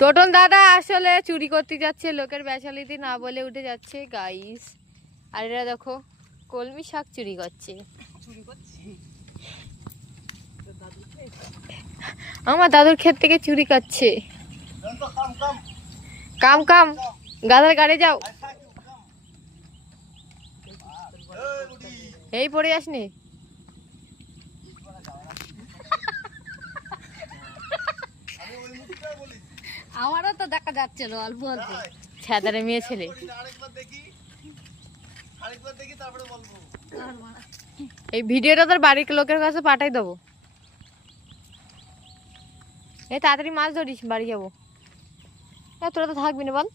টোটন দাদা আসলে চুরি করতে যাচ্ছে, লোকের বেচালিতে না বলে উঠে যাচ্ছে গাইস। আর এরা দেখো কলমি শাক চুরি করছে। আমার দাদুর ক্ষেত থেকে চুরি করছে। কাম কাম গাধার গাড়ি যাও। এই পড়ে আসনি। আমারও তো দেখা যাচ্ছিল অল্প অল্প। ছাদারে মেয়ে ছেলে। এই ভিডিওটা তোর বাড়ির লোকের কাছে পাঠাই দেবো। এই তাড়াতাড়ি মাছ ধরিস, বাড়ি যাবো। তোরা তো থাকবি না বল।